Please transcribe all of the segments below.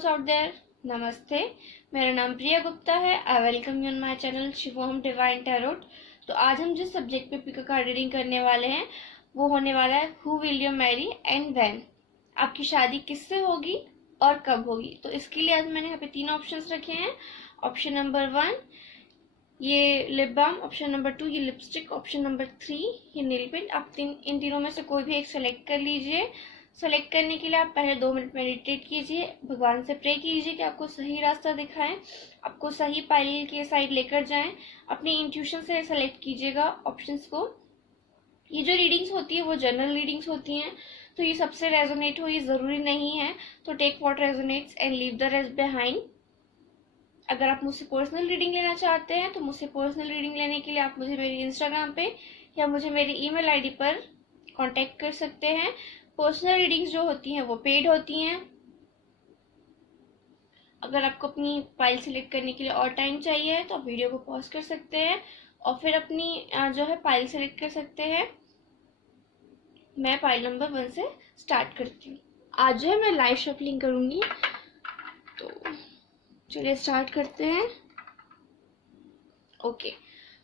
Girls out there, नमस्ते। मेरा नाम प्रिया गुप्ता है। I welcome you on my channel Shivoham divine tarot. तो आज हम जिस सब्जेक्ट पे पिको कार्ड रीडिंग करने वाले हैं वो होने वाला है who will you Mary and when. आपकी शादी किससे होगी और कब होगी। तो इसके लिए आज मैंने यहाँ पे 3 ऑप्शंस रखे हैं। ऑप्शन नंबर 1 ये लिप बाम, ऑप्शन नंबर 2 ये लिपस्टिक, ऑप्शन नंबर 3 ये नेल पेंट। आप इन तीनों में से कोई भी एक सेलेक्ट कर लीजिए। सेलेक्ट करने के लिए आप पहले 2 मिनट मेडिटेट कीजिए, भगवान से प्रे कीजिए कि आपको सही रास्ता दिखाएं, आपको सही पाइल के साइड लेकर जाएं। अपनी इंट्यूशन से सेलेक्ट कीजिएगा ऑप्शंस को। ये जो रीडिंग्स होती है वो जनरल रीडिंग्स होती हैं, तो ये सबसे रेजोनेट हो ये ज़रूरी नहीं है। तो take what resonates and leave the rest behind. अगर आप मुझसे पर्सनल रीडिंग लेना चाहते हैं तो मुझसे पर्सनल रीडिंग लेने के लिए आप मुझे मेरी इंस्टाग्राम पे या मुझे मेरी ईमेल आईडी पर कांटेक्ट कर सकते हैं। पर्सनल रीडिंग्स जो होती हैं वो पेड होती हैं। अगर आपको अपनी फाइल सिलेक्ट करने के लिए और टाइम चाहिए तो आप वीडियो को पॉज कर सकते हैं और फिर अपनी जो है फाइल सिलेक्ट कर सकते हैं। मैं फाइल नंबर 1 से स्टार्ट करती हूँ। आज जो है मैं लाइव शफलिंग करूँगी, तो चलिए स्टार्ट करते हैं। ओके,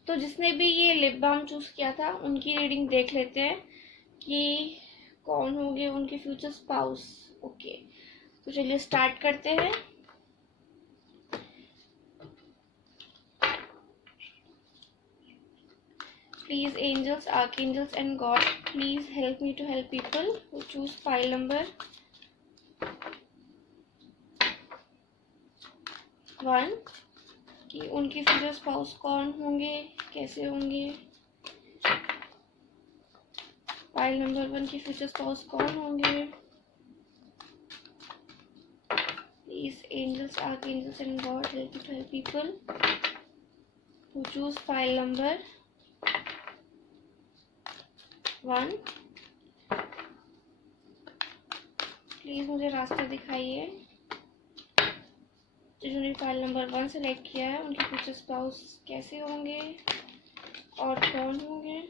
तो जिसने भी ये लिप बाम चूज किया था उनकी रीडिंग देख लेते हैं कि कौन होंगे उनके फ्यूचर स्पाउस। ओके, तो चलिए स्टार्ट करते हैं। Please angels, archangels and God, please help me to help people who choose pile number 1 कि उनके फ्यूचर स्पाउस कौन होंगे, कैसे होंगे। फाइल नंबर 1 के फ्यूचर स्पाउस कौन होंगे। Please angels, archangels and God help me to help people who choose pile number 1। Please मुझे रास्ता दिखाइए। जिन्होंने फाइल नंबर 1 सेलेक्ट किया है उनके फ्यूचर स्पाउस कैसे होंगे और कौन होंगे।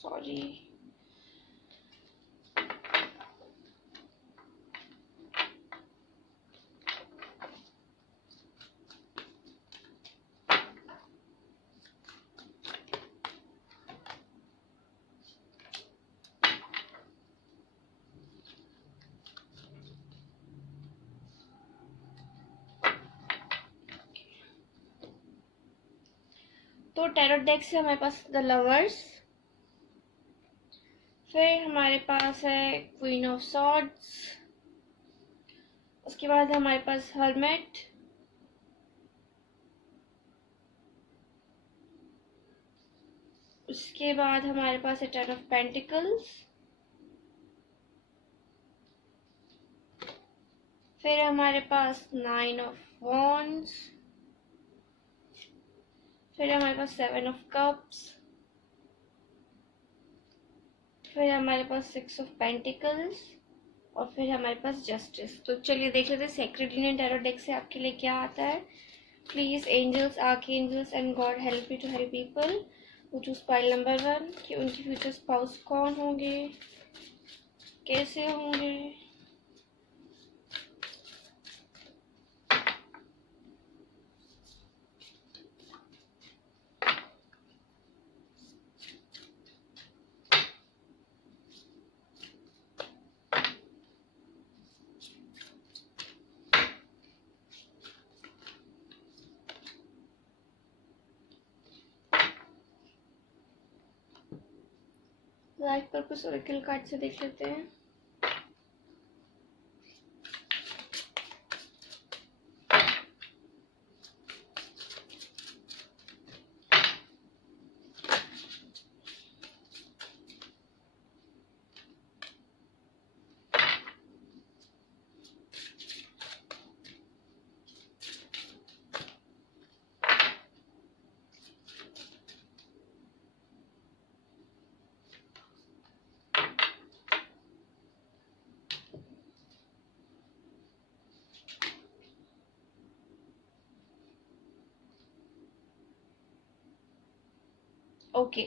सॉरी, तो टैरोट डेक से हमारे पास द लवर्स, फिर हमारे पास है क्वीन ऑफ सॉर्ड्स, उसके बाद हमारे पास हर्मिट, उसके बाद हमारे पास है 10 ऑफ पेंटिकल्स, फिर हमारे पास 9 ऑफ वॉन्ड्स, फिर हमारे पास 7 ऑफ कप्स, फिर हमारे पास 6 ऑफ पेंटिकल्स और फिर हमारे पास जस्टिस। तो चलिए देख लेते हैं सेक्रेड यूनियन टैरोट डेक से आपके लिए क्या आता है। Please angels, archangels and God help me to help people who choose pile number 1 कि उनके फ्यूचर स्पाउस कौन होंगे, कैसे होंगे। लाइफ पर्पस ओरेकल कार्ड से देख लेते हैं। ओके,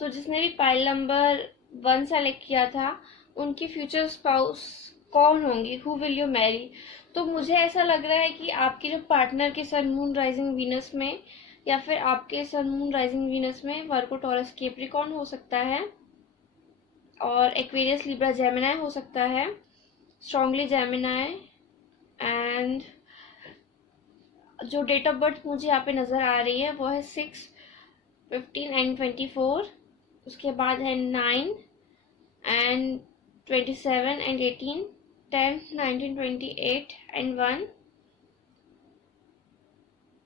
तो जिसने भी पाइल नंबर 1 सेलेक्ट किया था, उनकी फ्यूचर स्पाउस कौन होंगी, हु विल यू मैरी। तो मुझे ऐसा लग रहा है कि आपके जो पार्टनर के सन मून राइजिंग वीनस में, या फिर आपके सन मून राइजिंग वीनस में वर्गो टॉरस कैप्रिकॉर्न हो सकता है, और एक्वेरियस लिब्रा जेमिनाई हो सकता है, स्ट्रांगली जेमिनाई। एंड जो डेट ऑफ बर्थ मुझे यहाँ पे नज़र आ रही है वो है 6, 15 एंड 24। उसके बाद है 9 एंड 27 एंड 18, 10, 19, 28 एंड 1।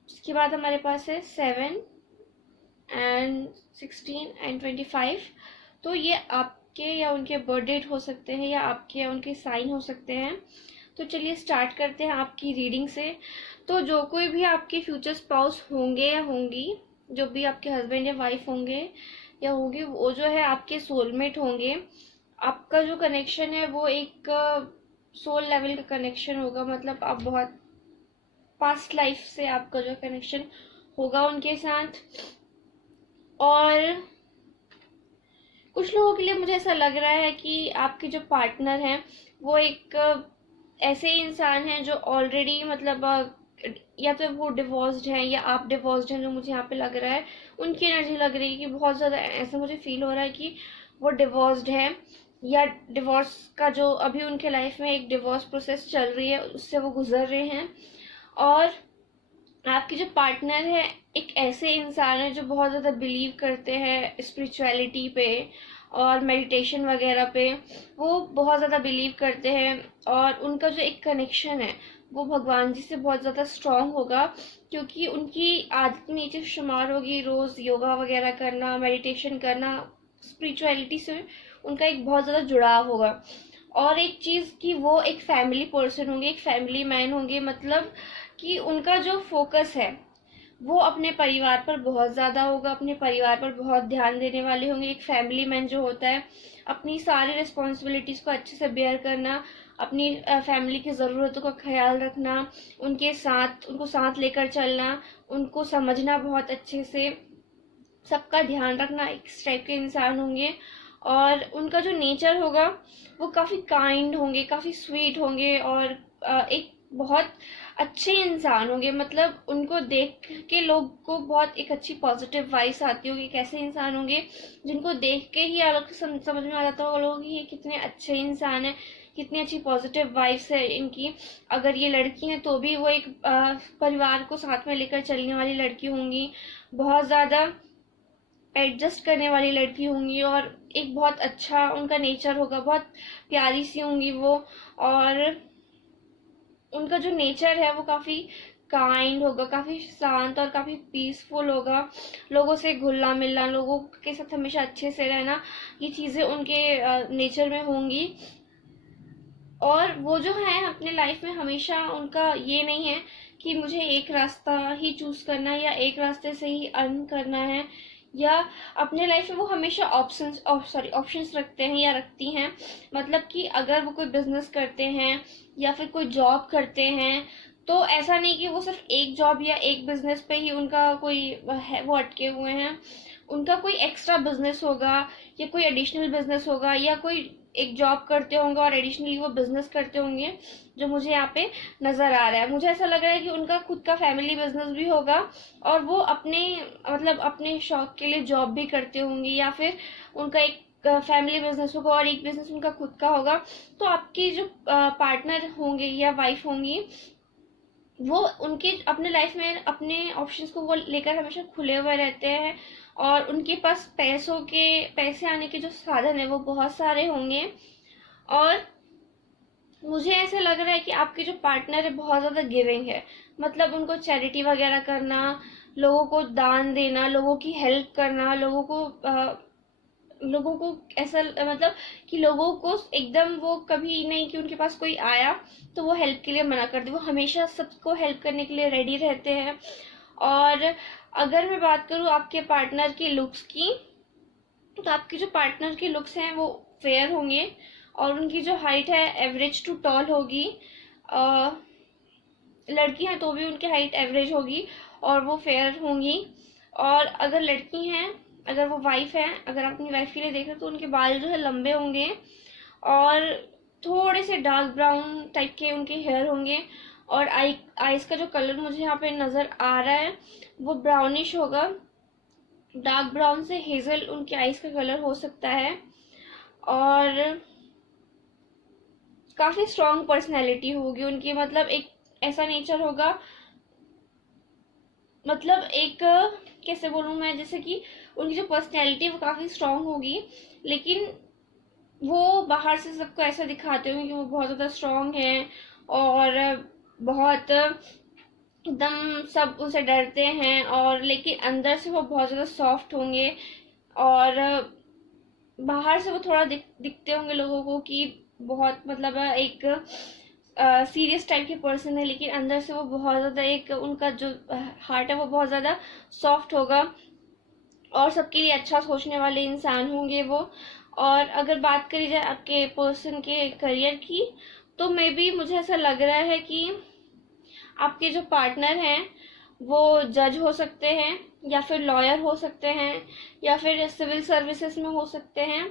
उसके बाद हमारे पास है 7 एंड 16 एंड 25। तो ये आपके या उनके बर्थ डेट हो सकते हैं, या आपके या उनके साइन हो सकते हैं। तो चलिए स्टार्ट करते हैं आपकी रीडिंग से। तो जो कोई भी आपके फ्यूचर स्पाउस होंगे या होंगी, जो भी आपके हस्बैंड या वाइफ होंगे या होंगी, वो जो है आपके सोलमेट होंगे। आपका जो कनेक्शन है वो एक सोल लेवल का कनेक्शन होगा, मतलब आप बहुत पास्ट लाइफ से आपका जो कनेक्शन होगा उनके साथ। और कुछ लोगों के लिए मुझे ऐसा लग रहा है कि आपके जो पार्टनर हैं वो एक ऐसे इंसान हैं जो ऑलरेडी मतलब या तो वो डिवोर्स्ड हैं या आप डिवोर्स्ड हैं, जो मुझे यहाँ पे लग रहा है। उनकी एनर्जी लग रही है कि बहुत ज़्यादा, ऐसा मुझे फील हो रहा है कि वो डिवोर्स्ड है, या डिवोर्स का जो अभी उनके लाइफ में एक डिवोर्स प्रोसेस चल रही है उससे वो गुजर रहे हैं। और आपके जो पार्टनर है एक ऐसे इंसान है जो बहुत ज़्यादा बिलीव करते हैं स्पिरिचुअलिटी पे और मेडिटेशन वगैरह पे। वो बहुत ज़्यादा बिलीव करते हैं, और उनका जो एक कनेक्शन है वो भगवान जी से बहुत ज़्यादा स्ट्रांग होगा, क्योंकि उनकी आदत में ये चीज़ शुमार होगी रोज़ योगा वगैरह करना, मेडिटेशन करना, स्पिरिचुअलिटी से उनका एक बहुत ज़्यादा जुड़ाव होगा। और एक चीज़ कि वो एक फैमिली पर्सन होंगे, एक फैमिली मैन होंगे, मतलब कि उनका जो फोकस है वो अपने परिवार पर बहुत ज़्यादा होगा, अपने परिवार पर बहुत ध्यान देने वाले होंगे। एक फैमिली मैन जो होता है अपनी सारी रिस्पॉन्सिबिलिटीज़ को अच्छे से बेयर करना, अपनी फैमिली की ज़रूरतों का ख्याल रखना, उनको साथ लेकर चलना, उनको समझना बहुत अच्छे से, सबका ध्यान रखना, इस टाइप के इंसान होंगे। और उनका जो नेचर होगा वो काफ़ी काइंड होंगे, काफ़ी स्वीट होंगे, और एक बहुत अच्छे इंसान होंगे। मतलब उनको देख के लोग को बहुत एक अच्छी पॉजिटिव वाइब्स आती होगी। एक ऐसे इंसान होंगे जिनको देख के ही अलग समझ में आ जाता होगा लोगों की ये कितने अच्छे इंसान है, कितनी अच्छी पॉजिटिव वाइब्स है इनकी। अगर ये लड़की हैं तो भी वो एक परिवार को साथ में लेकर चलने वाली लड़की होंगी, बहुत ज़्यादा एडजस्ट करने वाली लड़की होंगी, और एक बहुत अच्छा उनका नेचर होगा, बहुत प्यारी सी होंगी वो। और उनका जो नेचर है वो काफ़ी काइंड होगा, काफ़ी शांत और काफ़ी पीसफुल होगा। लोगों से घुलना मिलना, लोगों के साथ हमेशा अच्छे से रहना, ये चीज़ें उनके नेचर में होंगी। और वो जो है अपने लाइफ में हमेशा उनका ये नहीं है कि मुझे एक रास्ता ही चूज करना है या एक रास्ते से ही अर्न करना है, या अपने लाइफ में वो हमेशा ऑप्शंस रखते हैं या रखती हैं। मतलब कि अगर वो कोई बिजनेस करते हैं या फिर कोई जॉब करते हैं, तो ऐसा नहीं कि वो सिर्फ एक जॉब या एक बिजनेस पे ही उनका कोई है वो अटके हुए हैं। उनका कोई एक्स्ट्रा बिजनेस होगा, या कोई एडिशनल बिजनेस होगा, या कोई एक जॉब करते होंगे और एडिशनली वो बिजनेस करते होंगे, जो मुझे यहाँ पे नजर आ रहा है। मुझे ऐसा लग रहा है कि उनका खुद का फैमिली बिजनेस भी होगा, और वो अपने मतलब अपने शौक के लिए जॉब भी करते होंगे, या फिर उनका एक फैमिली बिजनेस होगा और एक बिजनेस उनका खुद का होगा। तो आपकी जो पार्टनर होंगे या वाइफ होंगी, वो उनके अपने लाइफ में अपने ऑप्शंस को वो लेकर हमेशा खुले हुए रहते हैं, और उनके पास पैसे आने के जो साधन है वो बहुत सारे होंगे। और मुझे ऐसा लग रहा है कि आपके जो पार्टनर है बहुत ज़्यादा गिविंग है, मतलब उनको चैरिटी वगैरह करना, लोगों को दान देना, लोगों की हेल्प करना, लोगों को ऐसा मतलब कि लोगों को एकदम वो कभी नहीं कि उनके पास कोई आया तो वो हेल्प के लिए मना कर दे, वो हमेशा सबको हेल्प करने के लिए रेडी रहते हैं। और अगर मैं बात करूँ आपके पार्टनर की लुक्स की, तो आपके जो पार्टनर के लुक्स हैं वो फेयर होंगे, और उनकी जो हाइट है एवरेज टू टॉल होगी। लड़की हैं तो भी उनकी हाइट एवरेज होगी और वो फेयर होंगी। और अगर लड़की हैं अगर वो वाइफ है, अगर आप अपनी वाइफ के लिए देख रहे हो, तो उनके बाल जो है लंबे होंगे और थोड़े से डार्क ब्राउन टाइप के उनके हेयर होंगे। और आईज का जो कलर मुझे यहाँ पे नज़र आ रहा है वो ब्राउनिश होगा, डार्क ब्राउन से हेजल उनके आईज का कलर हो सकता है। और काफ़ी स्ट्रॉन्ग पर्सनैलिटी होगी उनकी, मतलब एक ऐसा नेचर होगा, मतलब एक कैसे बोलूँ मैं, जैसे कि उनकी जो पर्सनैलिटी है वो काफ़ी स्ट्रॉन्ग होगी, लेकिन वो बाहर से सबको ऐसा दिखाते होंगे कि वो बहुत ज़्यादा स्ट्रॉन्ग हैं और बहुत एकदम सब उनसे डरते हैं, और लेकिन अंदर से वो बहुत ज़्यादा सॉफ्ट होंगे। और बाहर से वो थोड़ा दिखते होंगे लोगों को कि बहुत मतलब एक सीरियस टाइप के पर्सन है, लेकिन अंदर से वो बहुत ज़्यादा एक उनका जो हार्ट है वो बहुत ज़्यादा सॉफ्ट होगा और सबके लिए अच्छा सोचने वाले इंसान होंगे वो। और अगर बात करी जाए आपके पर्सन के करियर की, तो मे बी मुझे ऐसा लग रहा है कि आपके जो पार्टनर हैं वो जज हो सकते हैं, या फिर लॉयर हो सकते हैं, या फिर सिविल सर्विसेज में हो सकते हैं,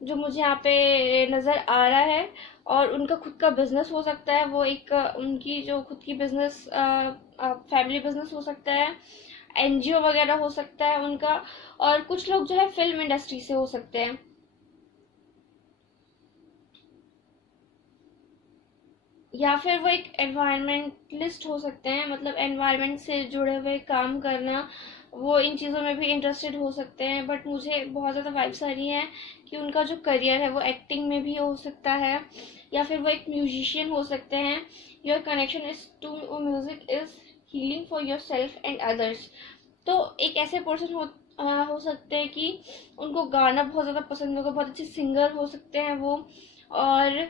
जो मुझे यहाँ पे नज़र आ रहा है। और उनका खुद का बिजनेस हो सकता है, वो एक उनकी जो खुद की बिजनेस फैमिली बिजनेस हो सकता है, एनजीओ वगैरह हो सकता है उनका। और कुछ लोग जो है फिल्म इंडस्ट्री से हो सकते हैं, या फिर वो एक एनवायरमेंटलिस्ट हो सकते हैं, मतलब एनवायरनमेंट से जुड़े हुए काम करना, वो इन चीज़ों में भी इंटरेस्टेड हो सकते हैं। बट मुझे बहुत ज़्यादा वाइब्स आ रही है कि उनका जो करियर है वो एक्टिंग में भी हो सकता है, या फिर वो एक म्यूजिशियन हो सकते हैं। Your connection is to music is healing for your self and others. तो एक ऐसे पर्सन हो सकते हैं कि उनको गाना बहुत ज़्यादा पसंद होगा, बहुत अच्छे सिंगर हो सकते हैं वो। और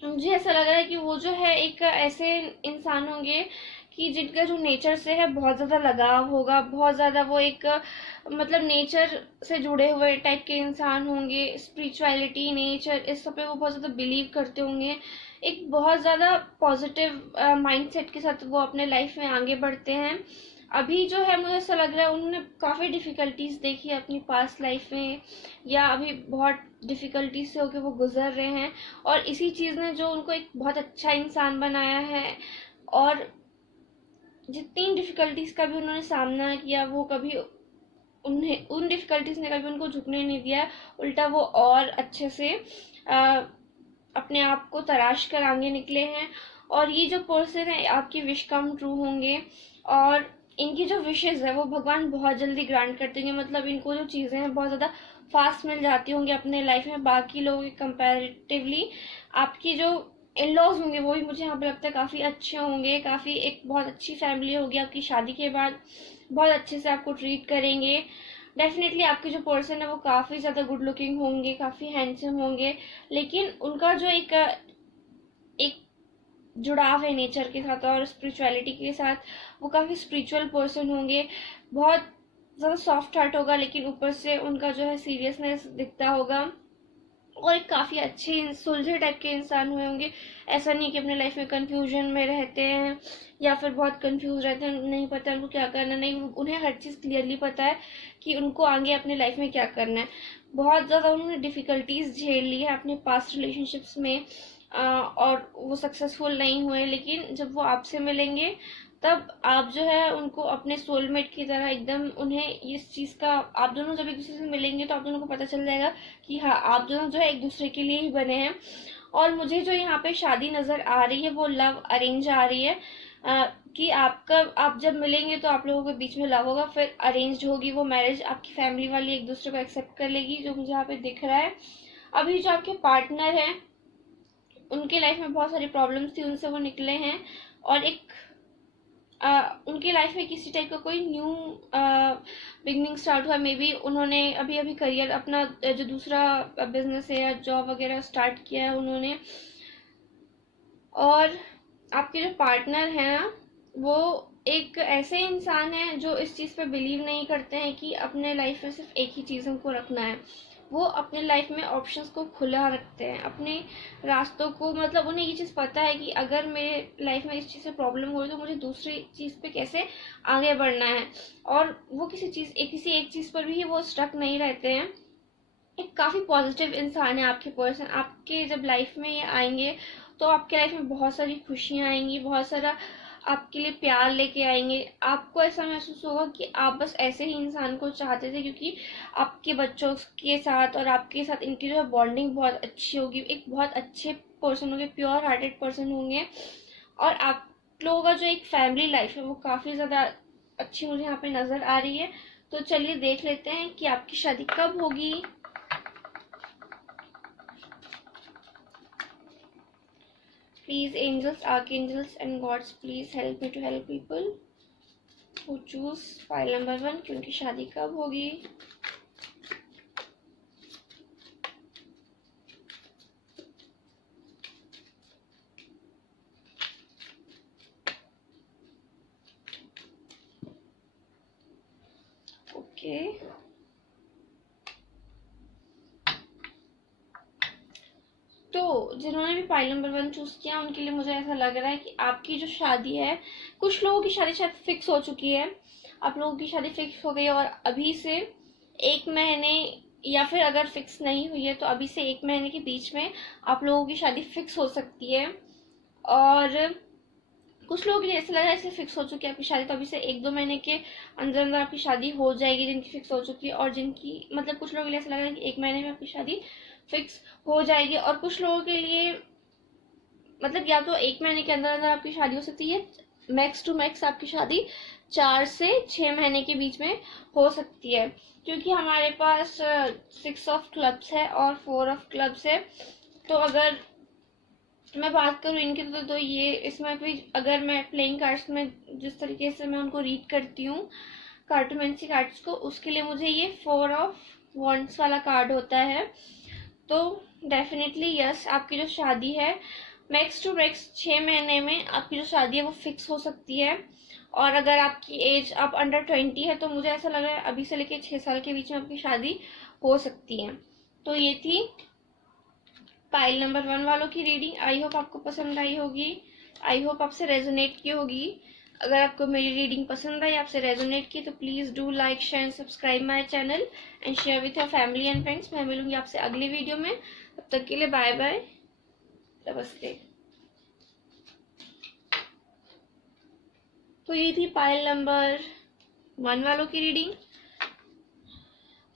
मुझे ऐसा लग रहा है कि वो जो है एक ऐसे इंसान होंगे कि जिनका जो नेचर से है बहुत ज़्यादा लगाव होगा, बहुत ज़्यादा वो एक मतलब नेचर से जुड़े हुए टाइप के इंसान होंगे। स्पिरिचुअलिटी, नेचर, इस सब पे वो बहुत ज़्यादा बिलीव करते होंगे। एक बहुत ज़्यादा पॉजिटिव माइंडसेट के साथ वो अपने लाइफ में आगे बढ़ते हैं। अभी जो है मुझे ऐसा लग रहा है उन्होंने काफ़ी डिफ़िकल्टीज देखी है अपनी पास्ट लाइफ में, या अभी बहुत डिफ़िकल्टीज से होके वो गुजर रहे हैं, और इसी चीज़ ने जो उनको एक बहुत अच्छा इंसान बनाया है। और जितनी डिफ़िकल्टीज का भी उन्होंने सामना किया, वो कभी उन्हें उन डिफ़िकल्टीज ने कभी उनको झुकने नहीं दिया, उल्टा वो और अच्छे से अपने आप को तराश कर आगे निकले हैं। और ये जो पर्सन है आपकी विश कम ट्रू होंगे, और इनकी जो विशेष है वो भगवान बहुत जल्दी ग्रांट करते हैं, मतलब इनको जो चीज़ें हैं बहुत ज़्यादा फास्ट मिल जाती होंगी अपने लाइफ में बाकी लोगों के कंपैरेटिवली। आपकी जो इन लॉज होंगे वो भी मुझे यहाँ पे लगता है काफ़ी अच्छे होंगे, काफ़ी एक बहुत अच्छी फैमिली होगी आपकी शादी के बाद, बहुत अच्छे से आपको ट्रीट करेंगे। डेफिनेटली आपके जो पर्सन है वो काफ़ी ज़्यादा गुड लुकिंग होंगे, काफ़ी हैंडसम होंगे, लेकिन उनका जो एक जुड़ाव है नेचर के साथ और स्पिरिचुअलिटी के साथ, वो काफ़ी स्पिरिचुअल पर्सन होंगे। बहुत ज़्यादा सॉफ्ट हार्ट होगा, लेकिन ऊपर से उनका जो है सीरियसनेस दिखता होगा, और एक काफ़ी अच्छे सुलझे टाइप के इंसान हुए होंगे। ऐसा नहीं कि अपने लाइफ में कंफ्यूजन में रहते हैं या फिर बहुत कंफ्यूज रहते हैं, नहीं पता उनको क्या करना, नहीं, उन्हें हर चीज़ क्लियरली पता है कि उनको आगे अपने लाइफ में क्या करना है। बहुत ज़्यादा उन्होंने डिफ़िकल्टीज झेल ली है अपने पास्ट रिलेशनशिप्स में, और वो सक्सेसफुल नहीं हुए, लेकिन जब वो आपसे मिलेंगे तब आप जो है उनको अपने सोलमेट की तरह एकदम, उन्हें इस चीज़ का, आप दोनों जब एक दूसरे से मिलेंगे तो आप दोनों को पता चल जाएगा कि हाँ, आप दोनों जो है एक दूसरे के लिए ही बने हैं। और मुझे जो यहाँ पे शादी नज़र आ रही है वो लव अरेंज आ रही है, कि आप जब मिलेंगे तो आप लोगों के बीच में लव होगा, फिर अरेंज्ड होगी वो मैरिज, आपकी फैमिली वाली एक दूसरे को एक्सेप्ट कर लेगी, जो मुझे यहाँ पे दिख रहा है। अभी जो आपके पार्टनर हैं उनके लाइफ में बहुत सारी प्रॉब्लम्स थी, उनसे वो निकले हैं, और एक उनकी लाइफ में किसी टाइप का कोई न्यू बिगनिंग स्टार्ट हुआ। मे बी उन्होंने अभी अभी करियर अपना जो दूसरा बिजनेस है या जॉब वगैरह स्टार्ट किया है उन्होंने। और आपके जो पार्टनर हैं ना, वो एक ऐसे इंसान है जो इस चीज़ पे बिलीव नहीं करते हैं कि अपने लाइफ में सिर्फ एक ही चीज़ हमको रखना है। वो अपने लाइफ में ऑप्शंस को खुला रखते हैं, अपने रास्तों को, मतलब उन्हें ये चीज़ पता है कि अगर मेरे लाइफ में इस चीज़ से प्रॉब्लम हो रही तो मुझे दूसरी चीज़ पे कैसे आगे बढ़ना है। और वो किसी एक चीज़ पर भी वो स्टक नहीं रहते हैं। एक काफ़ी पॉजिटिव इंसान है आपके पर्सन। आपके जब लाइफ में ये आएंगे तो आपके लाइफ में बहुत सारी खुशियाँ आएंगी, बहुत सारा आपके लिए प्यार लेके आएंगे। आपको ऐसा महसूस होगा कि आप बस ऐसे ही इंसान को चाहते थे, क्योंकि आपके बच्चों के साथ और आपके साथ इनकी जो है बॉन्डिंग बहुत अच्छी होगी। एक बहुत अच्छे पर्सन होंगे, प्योर हार्टेड पर्सन होंगे। और आप लोगों का जो एक फैमिली लाइफ है वो काफ़ी ज़्यादा अच्छी मुझे यहाँ पे नज़र आ रही है। तो चलिए देख लेते हैं कि आपकी शादी कब होगी। Please, angels, archangels, and gods, please help me to help people who choose file number 1 कि उनकी शादी कब होगी। ओके, तो जिन्होंने भी फाइल नंबर 1 चूज किया उनके लिए मुझे ऐसा लग रहा है कि आपकी जो शादी है, कुछ लोगों की शादी शायद फिक्स हो चुकी है, आप लोगों की शादी फिक्स हो गई है, और अभी से 1 महीने, या फिर अगर फिक्स नहीं हुई है तो अभी से 1 महीने के बीच में आप लोगों की शादी फिक्स हो सकती है। और कुछ लोगों के लिए ऐसा लग रहा है इसलिए फिक्स हो चुकी है आपकी शादी, तो अभी से 1-2 महीने के अंदर अंदर आपकी शादी हो जाएगी जिनकी फिक्स हो चुकी है। और जिनकी, मतलब कुछ लोगों के लिए ऐसा लग रहा है कि 1 महीने में आपकी शादी फिक्स हो जाएगी। और कुछ लोगों के लिए मतलब या तो 1 महीने के अंदर अंदर आपकी शादी हो सकती है, मैक्स टू मैक्स आपकी शादी 4 से 6 महीने के बीच में हो सकती है। क्योंकि हमारे पास 6 ऑफ क्लब्स है और 4 ऑफ क्लब्स है। तो अगर मैं बात करूँ इनकी तो ये इसमें भी, अगर मैं प्लेइंग कार्ड्स में जिस तरीके से मैं उनको रीड करती हूँ कार्टोमेंसी कार्ड्स को, उसके लिए मुझे ये 4 ऑफ वॉन्ड्स वाला कार्ड होता है। तो डेफिनेटली यस, आपकी जो शादी है मैक्स टू मैक्स 6 महीने में आपकी जो शादी है वो फिक्स हो सकती है। और अगर आपकी एज आप अंडर 20 है तो मुझे ऐसा लग रहा है अभी से लेके 6 साल के बीच में आपकी शादी हो सकती है। तो ये थी फाइल नंबर 1 वालों की रीडिंग। आई होप आपको पसंद आई होगी, आई होप आपसे रेजोनेट की होगी। अगर आपको मेरी रीडिंग पसंद आई, आपसे रेजोनेट की, तो please do like share subscribe my channel and share with your family and friends. मैं मिलूंगी आपसे अगली वीडियो में, तब तक के लिए बाय बाय, नमस्ते। तो ये थी फाइल नंबर 1 वालों की रीडिंग।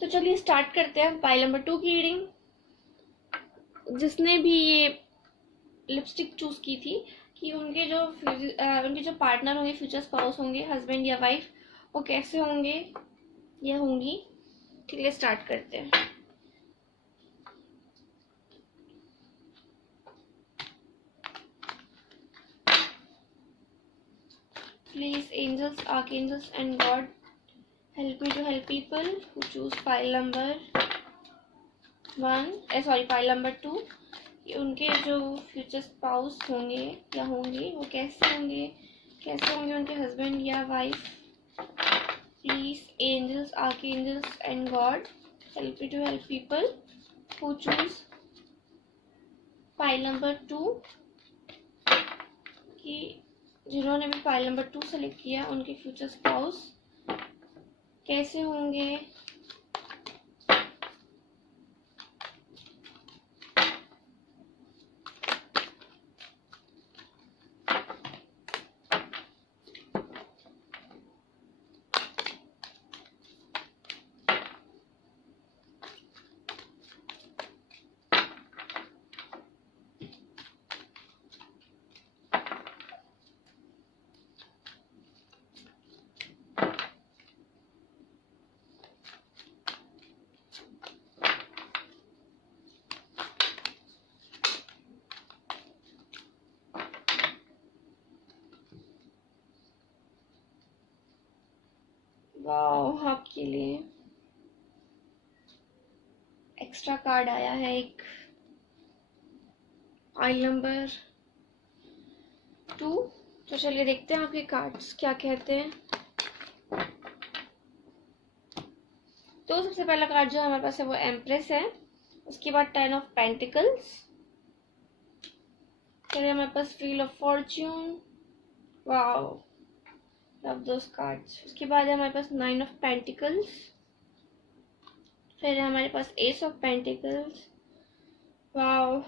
तो चलिए स्टार्ट करते हैं फाइल नंबर 2 की रीडिंग। जिसने भी ये लिपस्टिक चूज की थी कि उनके जो पार्टनर होंगे, फ्यूचर स्पाउस होंगे, हस्बैंड या वाइफ, वो कैसे होंगे या होंगी। ठीक है, स्टार्ट करते हैं। Please angels, archangels and God help me to help people who choose pile number pile number 2 कि उनके जो फ्यूचर स्पाउस होंगे या होंगी वो कैसे होंगे उनके हस्बैंड या wife. Please, angels, archangels, and God, help me to help people who choose pile number 2 कि जिन्होंने भी फाइल नंबर 2 सेलेक्ट किया उनके फ्यूचर स्पाउस कैसे होंगे। वाह, आपके लिए एक्स्ट्रा कार्ड आया है एक, फाइल नंबर 2। तो चलिए देखते हैं आपके कार्ड्स क्या कहते हैं। तो सबसे पहला कार्ड जो हमारे पास है वो एम्प्रेस है, उसके बाद 10 ऑफ पेंटिकल्स, फिर हमारे पास wheel of fortune, wow love those cards. उसके बाद है हमारे पास 9 ऑफ पेंटिकल्स, फिर है हमारे पास एस ऑफ पेंटिकल्स, वाओ,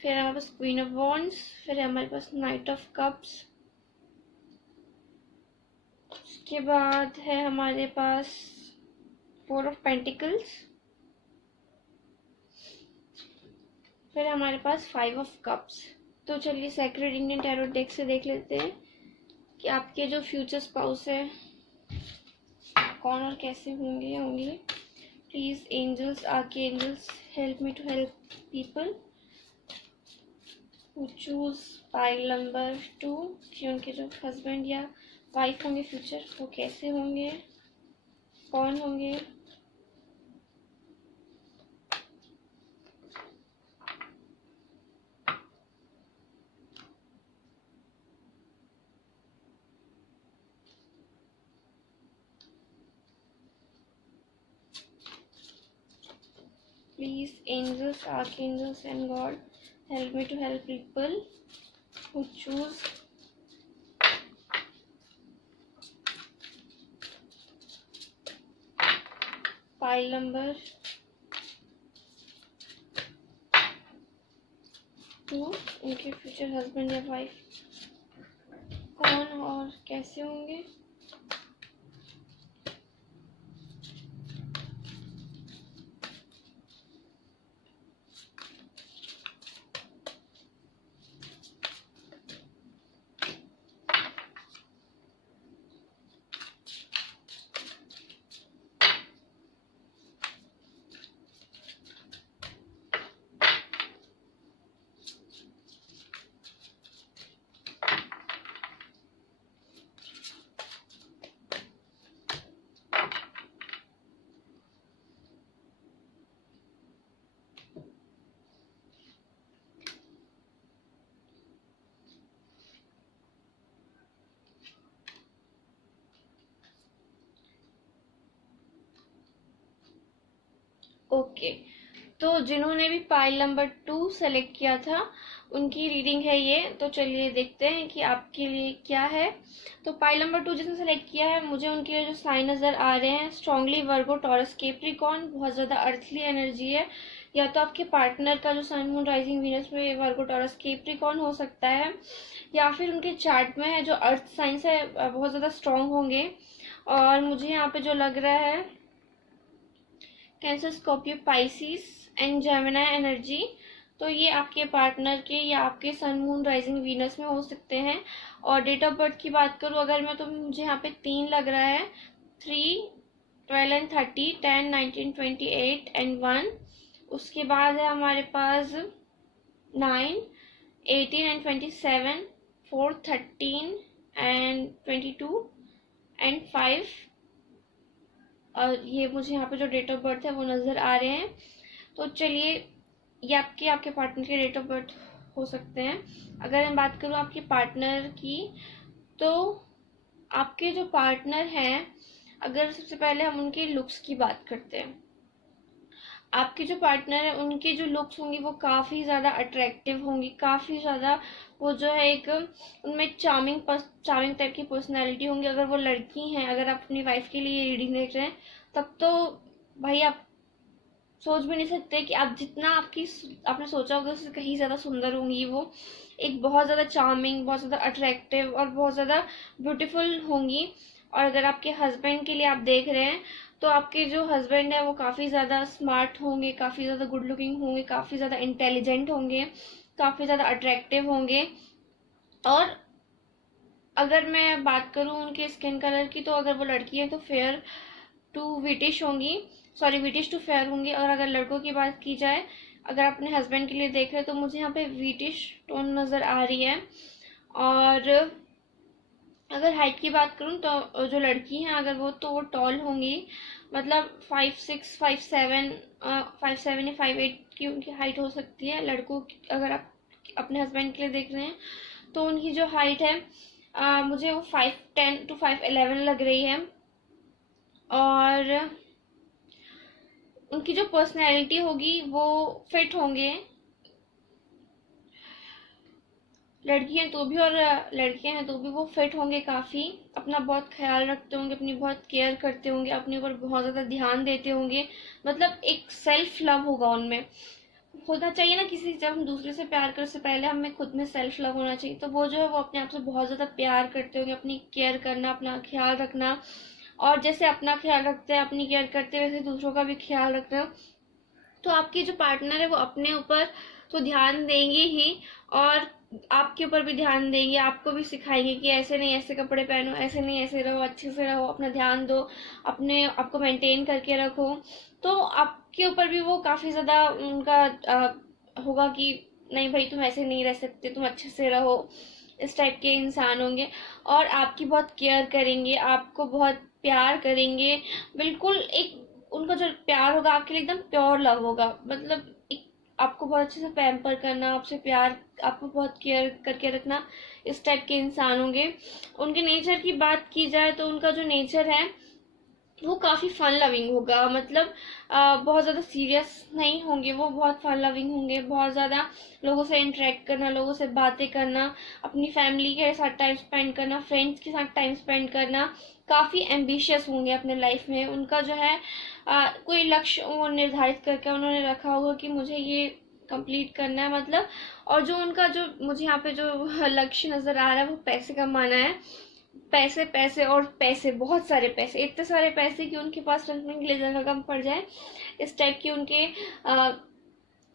फिर हमारे पास क्वीन ऑफ वॉन्ड्स, फिर है हमारे पास नाइट ऑफ कप्स, उसके बाद है हमारे पास 4 ऑफ पेंटिकल्स, फिर हमारे पास 5 ऑफ कप्स। तो चलिए सेक्रेड इंडियन टैरो डेक से देख लेते हैं कि आपके जो फ्यूचर स्पाउस है कौन और कैसे होंगे। Please angels, archangels, help me to help people who choose pile number 2, कि उनके जो हस्बैंड या वाइफ होंगे फ्यूचर वो कैसे होंगे, कौन होंगे। Please, angels, archangels, and God, help me to help people who choose pile number 2, उनके फ्यूचर हस्बैंड या वाइफ कौन और कैसे होंगे। ओके, तो जिन्होंने भी पाइल नंबर 2 सेलेक्ट किया था उनकी रीडिंग है ये। तो चलिए देखते हैं कि आपके लिए क्या है। तो पाइल नंबर 2 जिसने सेलेक्ट किया है, मुझे उनके लिए जो साइन नज़र आ रहे हैं, स्ट्रांगली वर्गो, टॉरस, कैप्रिकॉर्न, बहुत ज़्यादा अर्थली एनर्जी है। या तो आपके पार्टनर का जो सन मून राइजिंग वीनस में वर्गो, टॉरस, कैप्रिकॉर्न हो सकता है, या फिर उनके चार्ट में है जो अर्थ साइंस है बहुत ज़्यादा स्ट्रांग होंगे। और मुझे यहाँ पे जो लग रहा है Cancer, Scorpio, Pisces and Gemini energy. तो ये आपके पार्टनर के या आपके सन मून राइजिंग वीनस में हो सकते हैं। और डेट ऑफ बर्थ की बात करूँ अगर मैं, तो मुझे यहाँ पे 3 लग रहा है, 3, 12 एंड 30, 10, 19, 28 एंड 1। उसके बाद है हमारे पास 9, 18 एंड 27, 4, 13 एंड 22 एंड 5। और ये मुझे यहाँ पे जो डेट ऑफ बर्थ है वो नज़र आ रहे हैं। तो चलिए ये आपके पार्टनर के डेट ऑफ बर्थ हो सकते हैं। अगर मैं बात करूँ आपके पार्टनर की, तो आपके जो पार्टनर हैं, अगर सबसे पहले हम उनके लुक्स की बात करते हैं, आपके जो पार्टनर है उनके जो लुक्स होंगी वो काफ़ी ज़्यादा अट्रैक्टिव होंगी, काफ़ी ज़्यादा वो जो है एक उनमें चार्मिंग टाइप की पर्सनैलिटी होंगी। अगर वो लड़की हैं, अगर आप अपनी वाइफ के लिए रीडिंग देख रहे हैं, तब तो भाई आप सोच भी नहीं सकते कि आप जितना आपने सोचा होगा उससे कहीं ज़्यादा सुंदर होंगी। वो एक बहुत ज़्यादा चार्मिंग, बहुत ज़्यादा अट्रैक्टिव और बहुत ज़्यादा ब्यूटीफुल होंगी। और अगर आपके हस्बैंड के लिए आप देख रहे हैं, तो आपके जो हस्बैंड है वो काफ़ी ज़्यादा स्मार्ट होंगे, काफ़ी ज़्यादा गुड लुकिंग होंगे, काफ़ी ज़्यादा इंटेलिजेंट होंगे, काफ़ी ज़्यादा अट्रैक्टिव होंगे। और अगर मैं बात करूँ उनके स्किन कलर की, तो अगर वो लड़की है तो फेयर टू विटिश होंगी, सॉरी विटिश टू फेयर होंगी। और अगर लड़कों की बात की जाए, अगर अपने हस्बैंड के लिए देख रहे हैं, तो मुझे यहाँ पे विटिश टोन नज़र आ रही है। और अगर हाइट की बात करूँ तो जो लड़की हैं अगर वो टॉल होंगी, मतलब 5'6", 5'7", 5'7" या 5'8" की उनकी हाइट हो सकती है। लड़कों की अगर आप अपने हस्बैंड के लिए देख रहे हैं, तो उनकी जो हाइट है मुझे वो 5'10" to 5'11" लग रही है। और उनकी जो पर्सनैलिटी होगी वो फिट होंगे, लड़की हैं तो भी और लड़के हैं तो भी वो फिट होंगे, काफ़ी अपना बहुत ख्याल रखते होंगे, अपनी बहुत केयर करते होंगे, अपने ऊपर बहुत ज़्यादा ध्यान देते होंगे। मतलब एक सेल्फ लव होगा उनमें। होना चाहिए ना, किसी जब हम दूसरे से प्यार करने से पहले हमें खुद में सेल्फ लव होना चाहिए। तो वो जो है वो अपने आप से बहुत ज़्यादा प्यार करते होंगे, अपनी केयर करना, अपना ख्याल रखना। और जैसे अपना ख्याल रखते हैं, अपनी केयर करते हैं, वैसे दूसरों का भी ख्याल रखना। तो आपकी जो पार्टनर है वो अपने ऊपर तो ध्यान देंगे ही, और आपके ऊपर भी ध्यान देंगे, आपको भी सिखाएंगे कि ऐसे नहीं ऐसे कपड़े पहनो, ऐसे नहीं ऐसे रहो, अच्छे से रहो, अपना ध्यान दो, अपने आपको मेंटेन करके रखो। तो आपके ऊपर भी वो काफ़ी ज़्यादा उनका होगा कि नहीं भाई तुम ऐसे नहीं रह सकते, तुम अच्छे से रहो। इस टाइप के इंसान होंगे और आपकी बहुत केयर करेंगे, आपको बहुत प्यार करेंगे। बिल्कुल एक उनका जो प्यार होगा आपके लिए एकदम प्योर लव होगा। मतलब एक आपको बहुत अच्छे से पैम्पर करना, आपसे प्यार, आपको बहुत केयर करके रखना, इस टाइप के इंसान होंगे। उनके नेचर की बात की जाए तो उनका जो नेचर है वो काफ़ी फन लविंग होगा। मतलब बहुत ज़्यादा सीरियस नहीं होंगे, वो बहुत फन लविंग होंगे, बहुत ज़्यादा लोगों से इंटरेक्ट करना, लोगों से बातें करना, अपनी फैमिली के साथ टाइम स्पेंड करना, फ्रेंड्स के साथ टाइम स्पेंड करना। काफ़ी एम्बिशियस होंगे अपने लाइफ में। उनका जो है कोई लक्ष्य वो निर्धारित करके उन्होंने रखा होगा कि मुझे ये कंप्लीट करना है। मतलब और जो उनका जो मुझे यहाँ पे जो लक्ष्य नज़र आ रहा है वो पैसे कमाना है। पैसे पैसे और पैसे, बहुत सारे पैसे, इतने सारे पैसे कि उनके पास रखने के लिए जगह कम पड़ जाए, इस टाइप के उनके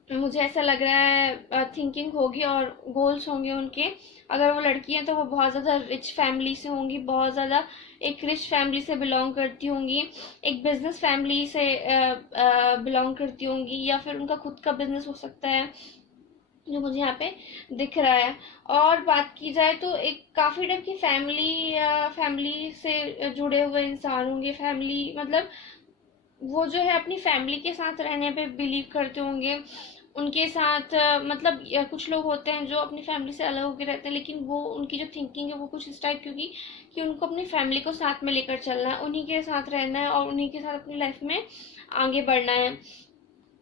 मुझे ऐसा लग रहा है थिंकिंग होगी और गोल्स होंगे उनके। अगर वो लड़की हैं तो वो बहुत ज़्यादा रिच फैमिली से होंगी, बहुत ज़्यादा एक रिच फैमिली से बिलोंग करती होंगी, एक बिजनेस फैमिली से बिलोंग करती होंगी, या फिर उनका खुद का बिजनेस हो सकता है जो मुझे यहाँ पे दिख रहा है। और बात की जाए तो एक काफ़ी टाइप की फैमिली से जुड़े हुए इंसान होंगे। फैमिली मतलब वो जो है अपनी फैमिली के साथ रहने पे बिलीव करते होंगे, उनके साथ मतलब कुछ लोग होते हैं जो अपनी फैमिली से अलग होकर रहते हैं, लेकिन वो उनकी जो थिंकिंग है वो कुछ इस टाइप की होगी कि उनको अपनी फैमिली को साथ में लेकर चलना है, उन्हीं के साथ रहना है और उन्हीं के साथ अपनी लाइफ में आगे बढ़ना है।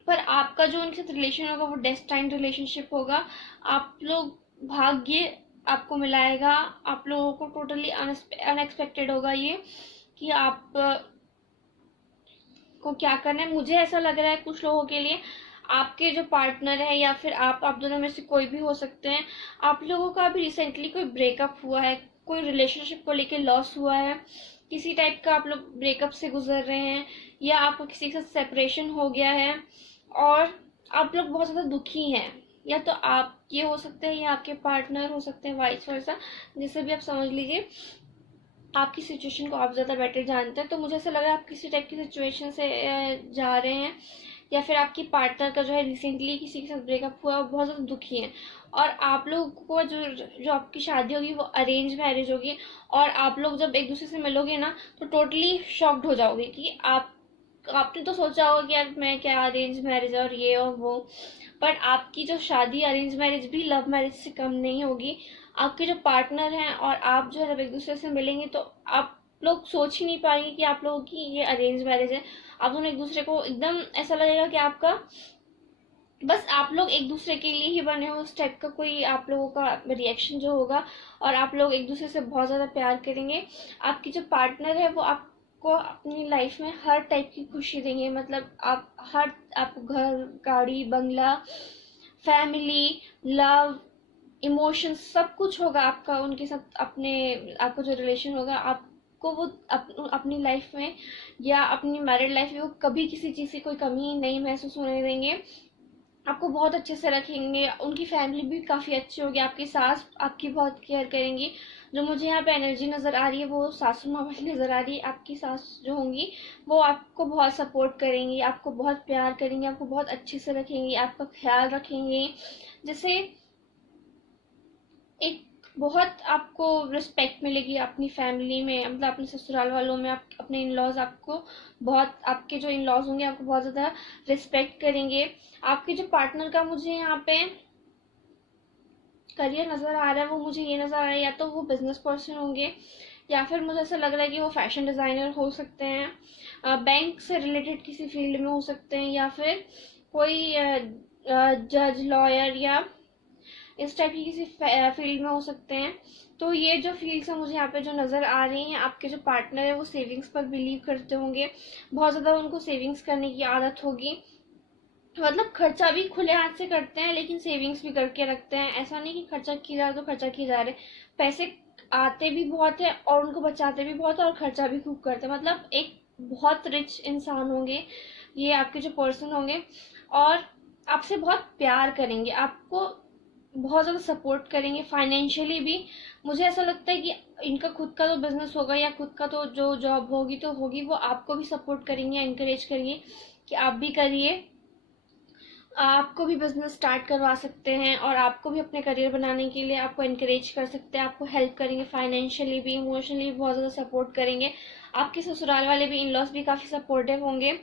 पर आपका जो उनके साथ रिलेशन होगा वो डेस्टाइन्ड रिलेशनशिप होगा। आप लोग भाग्य आपको मिलाएगा, आप लोगों को टोटली अनएक्सपेक्टेड होगा ये कि आप को क्या करना है। मुझे ऐसा लग रहा है कुछ लोगों के लिए आपके जो पार्टनर है या फिर आप दोनों में से कोई भी हो सकते हैं, आप लोगों का अभी रिसेंटली कोई ब्रेकअप हुआ है, कोई रिलेशनशिप को लेके लॉस हुआ है, किसी टाइप का आप लोग ब्रेकअप से गुजर रहे हैं, या आपको किसी के साथ सेपरेशन हो गया है और आप लोग बहुत ज़्यादा दुखी हैं। या तो आप ये हो सकते हैं या आपके पार्टनर हो सकते हैं, वाइस वर्सा, जिसे भी आप समझ लीजिए। आपकी सिचुएशन को आप ज़्यादा बेटर जानते हैं। तो मुझे ऐसा लग रहा है आप किसी टाइप की सिचुएशन से जा रहे हैं, या फिर आपकी पार्टनर का जो है रिसेंटली किसी के साथ ब्रेकअप हुआ और बहुत ज़्यादा दुखी हैं। और आप लोग को जो जो आपकी शादी होगी वो अरेंज मैरिज होगी, और आप लोग जब एक दूसरे से मिलोगे ना तो टोटली शॉक्ड हो जाओगे कि आपने तो सोचा होगा कि यार मैं क्या अरेंज मैरिज और ये और वो, पर आपकी जो शादी अरेंज मैरिज भी लव मैरिज से कम नहीं होगी। आपके जो पार्टनर हैं और आप जो है जब एक दूसरे से मिलेंगे तो आप लोग सोच ही नहीं पाएंगे कि आप लोगों की ये अरेंज मैरिज है। आप दोनों एक दूसरे को एकदम ऐसा लगेगा कि आपका बस आप लोग एक दूसरे के लिए ही बने हो, उस टाइप का कोई आप लोगों का रिएक्शन जो होगा, और आप लोग एक दूसरे से बहुत ज़्यादा प्यार करेंगे। आपकी जो पार्टनर है वो आपको अपनी लाइफ में हर टाइप की खुशी देंगे। मतलब आपको घर, गाड़ी, बंगला, फैमिली, लव, इमोशंस सब कुछ होगा आपका उनके साथ। आपका जो रिलेशन होगा आपको वो अपनी लाइफ में या अपनी मैरिड लाइफ में वो कभी किसी चीज़ की कोई कमी नहीं महसूस होने देंगे। आपको बहुत अच्छे से रखेंगे। उनकी फैमिली भी काफ़ी अच्छी होगी, आपकी सास आपकी बहुत केयर करेंगी। जो मुझे यहाँ पे एनर्जी नज़र आ रही है वो सासू माँ वाली नज़र आ रही है। आपकी सास जो होंगी वो आपको बहुत सपोर्ट करेंगी, आपको बहुत प्यार करेंगी, आपको बहुत अच्छे से रखेंगी, आपका ख्याल रखेंगी। जैसे एक बहुत आपको रिस्पेक्ट मिलेगी अपनी फैमिली में, मतलब अपने ससुराल वालों में। आप अपने इन लॉज आपको बहुत, आपके जो इन लॉज होंगे आपको बहुत ज़्यादा रिस्पेक्ट करेंगे। आपके जो पार्टनर का मुझे यहाँ पे करियर नज़र आ रहा है वो मुझे ये नज़र आ रहा है, या तो वो बिजनेस पर्सन होंगे, या फिर मुझे ऐसा लग रहा है कि वो फैशन डिज़ाइनर हो सकते हैं, बैंक से रिलेटेड किसी फील्ड में हो सकते हैं, या फिर कोई जज, लॉयर या इस टाइप की किसी फील्ड में हो सकते हैं। तो ये जो फील्ड्स हैं मुझे यहाँ पे जो नज़र आ रही हैं, आपके जो पार्टनर है वो सेविंग्स पर बिलीव करते होंगे, बहुत ज़्यादा उनको सेविंग्स करने की आदत होगी, मतलब खर्चा भी खुले हाथ से करते हैं लेकिन सेविंग्स भी करके रखते हैं। ऐसा नहीं कि खर्चा किया जा रहा तो खर्चा किए जा रहे, पैसे आते भी बहुत है और उनको बचाते भी बहुत है और खर्चा भी खूब करते हैं, मतलब एक बहुत रिच इंसान होंगे ये आपके जो पर्सन होंगे, और आपसे बहुत प्यार करेंगे, आपको बहुत ज़्यादा सपोर्ट करेंगे फाइनेंशियली भी। मुझे ऐसा लगता है कि इनका खुद का तो बिजनेस होगा या खुद का तो जो जॉब होगी तो होगी, वो आपको भी सपोर्ट करेंगे, एनकरेज करेंगे कि आप भी करिए, आपको भी बिजनेस स्टार्ट करवा सकते हैं, और आपको भी अपने करियर बनाने के लिए आपको इनकरेज कर सकते हैं, आपको हेल्प करेंगे फाइनेंशियली भी, इमोशनली भी बहुत ज़्यादा सपोर्ट करेंगे। आपके ससुराल वाले भी, इन लॉज भी काफ़ी सपोर्टिव होंगे।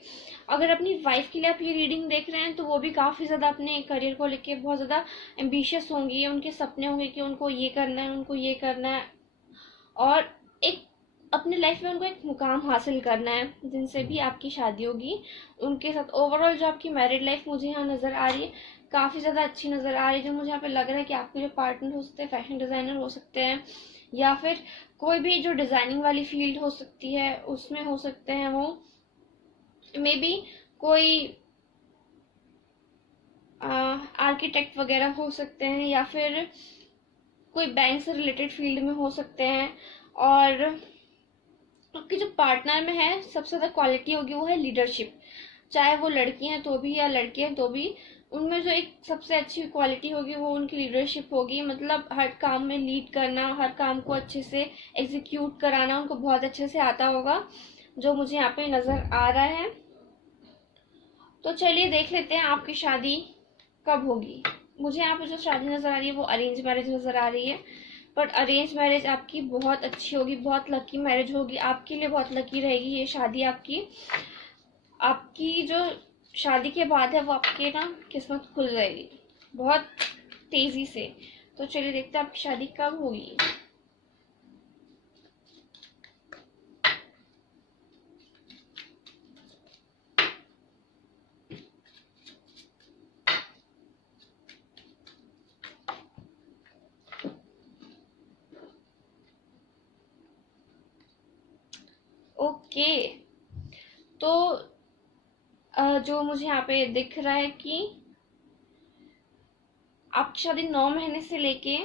अगर अपनी वाइफ के लिए आप ये रीडिंग देख रहे हैं तो वो भी काफ़ी ज़्यादा अपने करियर को लेके बहुत ज़्यादा एम्बिशियस होंगी, उनके सपने होंगे कि उनको ये करना है, उनको ये करना है, और एक अपने लाइफ में उनको एक मुकाम हासिल करना है, जिनसे भी आपकी शादी होगी उनके साथ। ओवरऑल जो आपकी मैरिड लाइफ मुझे यहाँ नज़र आ रही है काफ़ी ज़्यादा अच्छी नज़र आ रही है। जो मुझे यहाँ पे लग रहा है कि आपके जो पार्टनर हो सकते हैं फैशन डिज़ाइनर हो सकते हैं, या फिर कोई भी जो डिज़ाइनिंग वाली फील्ड हो सकती है उसमें हो सकते हैं वो, मे बी कोई आर्किटेक्ट वगैरह हो सकते हैं, या फिर कोई बैंक से रिलेटेड फील्ड में हो सकते हैं। और आपके जो पार्टनर में है सबसे ज़्यादा क्वालिटी होगी वो है लीडरशिप, चाहे वो लड़की हैं तो भी या लड़के हैं तो भी, उनमें जो एक सबसे अच्छी क्वालिटी होगी वो उनकी लीडरशिप होगी, मतलब हर काम में लीड करना, हर काम को अच्छे से एग्जीक्यूट कराना उनको बहुत अच्छे से आता होगा, जो मुझे यहाँ पे नज़र आ रहा है। तो चलिए देख लेते हैं आपकी शादी कब होगी। मुझे यहाँ पे जो शादी नज़र आ रही है वो अरेंज मैरिज नज़र आ रही है, बट अरेंज मैरिज आपकी बहुत अच्छी होगी, बहुत लकी मैरिज होगी, आपके लिए बहुत लकी रहेगी ये शादी आपकी। आपकी जो शादी के बाद है वो आपके ना किस्मत खुल जाएगी बहुत तेजी से। तो चलिए देखते हैं आपकी शादी कब होगी। ओके, तो जो मुझे यहाँ पे दिख रहा है कि आपकी शादी 9 महीने से लेके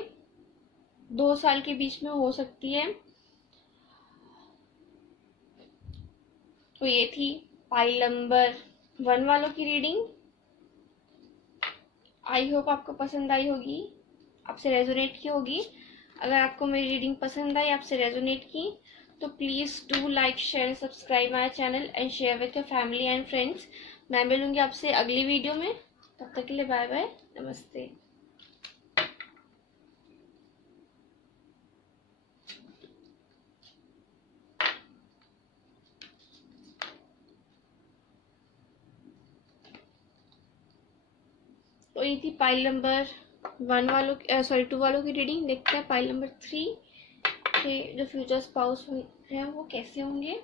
2 साल के बीच में हो सकती है। तो ये थी पाइल नंबर 1 वालों की रीडिंग। आई होप आपको पसंद आई होगी, आपसे रेजोनेट की होगी। अगर आपको मेरी रीडिंग पसंद आई, आपसे रेजोनेट की, तो please do like, share, subscribe my channel and share with your family and friends. मैं मिलूंगी आपसे अगली वीडियो में, तब तक के लिए बाय बाय, नमस्ते। तो ये थी पाइल नंबर 1 वालों की, सॉरी 2 वालों की रीडिंग। देखते हैं पाइल नंबर 3 के जो फ्यूचर स्पाउस हैं वो कैसे होंगे।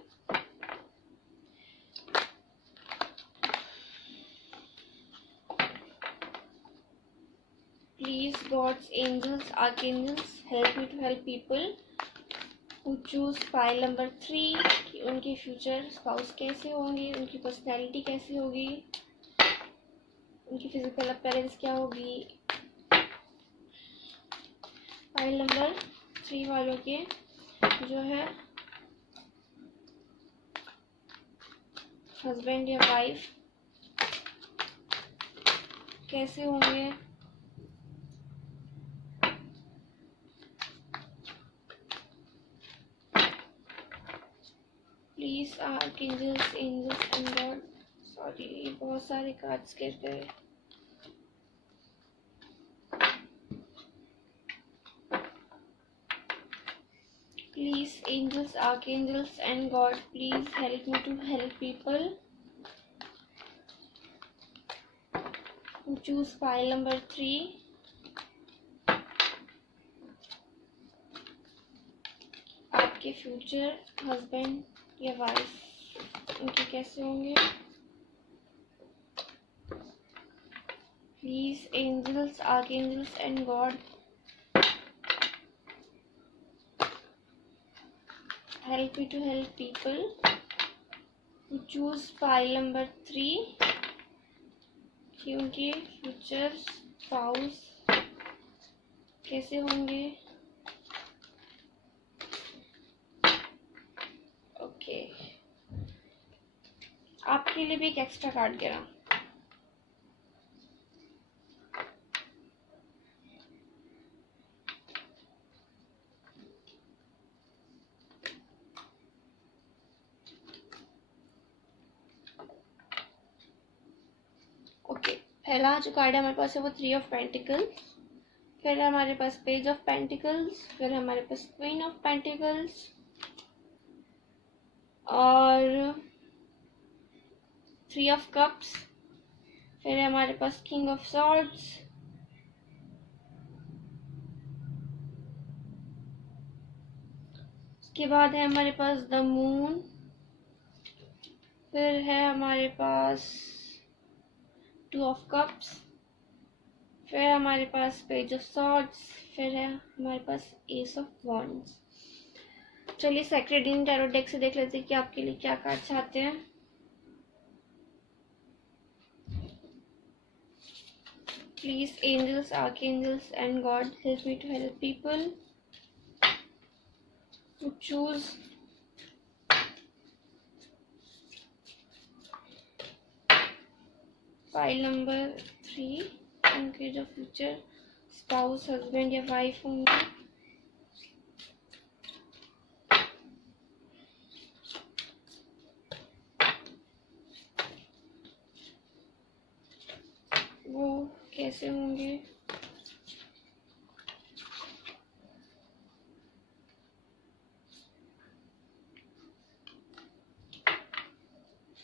Please, God's angels, archangels, help me to help people who choose pile number 3 कि उनके फ्यूचर स्पाउस कैसे होंगे, उनकी पर्सनैलिटी कैसी होगी, उनकी फिजिकल अपीयरेंस क्या होगी। पाइल नंबर 3 वालों के जो है हस्बैंड या वाइफ कैसे होंगे। Please archangels, angels and God, sorry बहुत सारे कार्ड्स गिर गए। Please, angels, archangels, and God, please help me to help people who choose pile number 3 आपके फ्यूचर हस्बैंड या वाइफ उनके कैसे होंगे। Please angels, archangels and God help me to help people who choose pile number 3 कि उनके future spouse कैसे होंगे। Okay, आपके लिए भी एक एक्स्ट्रा कार्ड गिरा। ओके, पहला जो कार्ड है हमारे पास है वो 3 ऑफ पेंटिकल्स, फिर हमारे पास पेज ऑफ पेंटिकल्स, फिर हमारे पास क्वीन ऑफ पेंटिकल्स और 3 ऑफ कप्स, फिर हमारे पास किंग ऑफ सॉर्ड्स, उसके बाद है हमारे पास द मून, फिर है हमारे पास 2 ऑफ कप्स, फिर हमारे पास पेज ऑफ सॉर्ड्स, फिर है हमारे पास एस ऑफ वॉन्ड्स। चलिए सेक्रेड रीडिंग टैरो डेक से देख लेते हैं कि आपके लिए क्या कार्ड चाहते हैं। Please angels, archangels and God help me to help people who choose pile number 3, उनके जो फ्यूचर स्पाउस हस्बैंड या वाइफ होंगे। वो कैसे होंगे।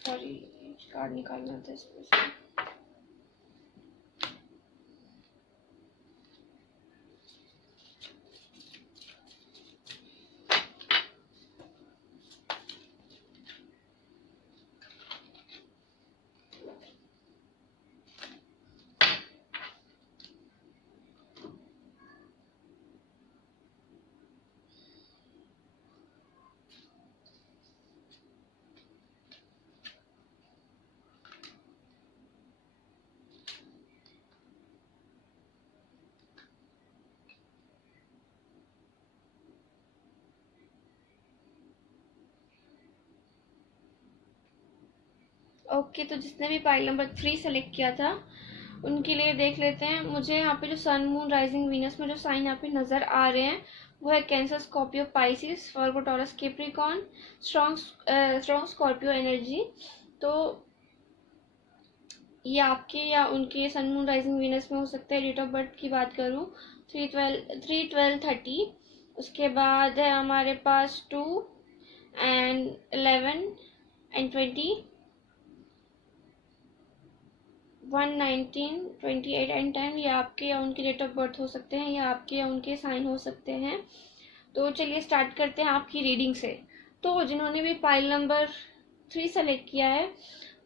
सॉरी, कार्ड निकालना था इसमें से। ओके, तो जिसने भी पाइल नंबर 3 सेलेक्ट किया था उनके लिए देख लेते हैं। मुझे यहाँ पे जो सन मून राइजिंग वीनस में जो साइन यहाँ पे नज़र आ रहे हैं वो है Cancer, Scorpio, Pisces, Virgo, Taurus, Capricorn, strong Scorpio energy. तो ये आपके या उनके सन मून राइजिंग वीनस में हो सकता है। डेट ऑफ बर्थ की बात करूँ 3/12/30। उसके बाद है हमारे पास 2 and 11 and 20, 1, 19, 28 and 10। ये आपके या उनके डेट ऑफ बर्थ हो सकते हैं या आपके या उनके साइन हो सकते हैं। तो चलिए स्टार्ट करते हैं आपकी रीडिंग से। तो जिन्होंने भी पाइल नंबर 3 सेलेक्ट किया है